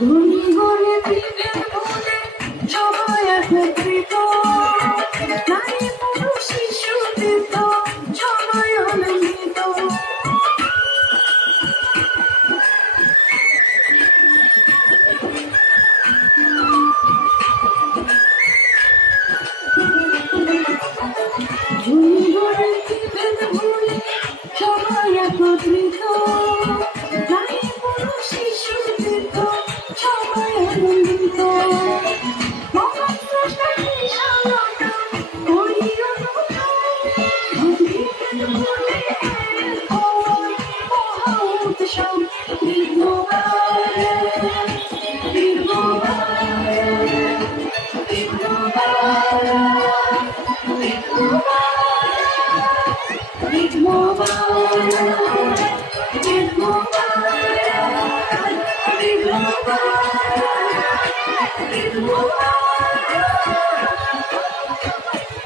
ধনী গরিব সবাই একত্রিত Thank you.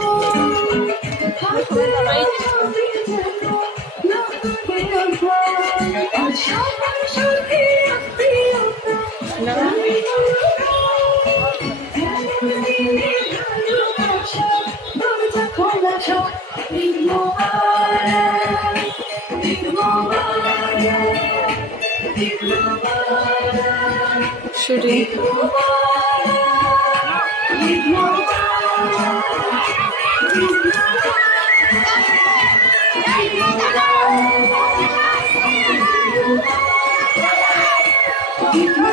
Should we? Thank you. Thank you.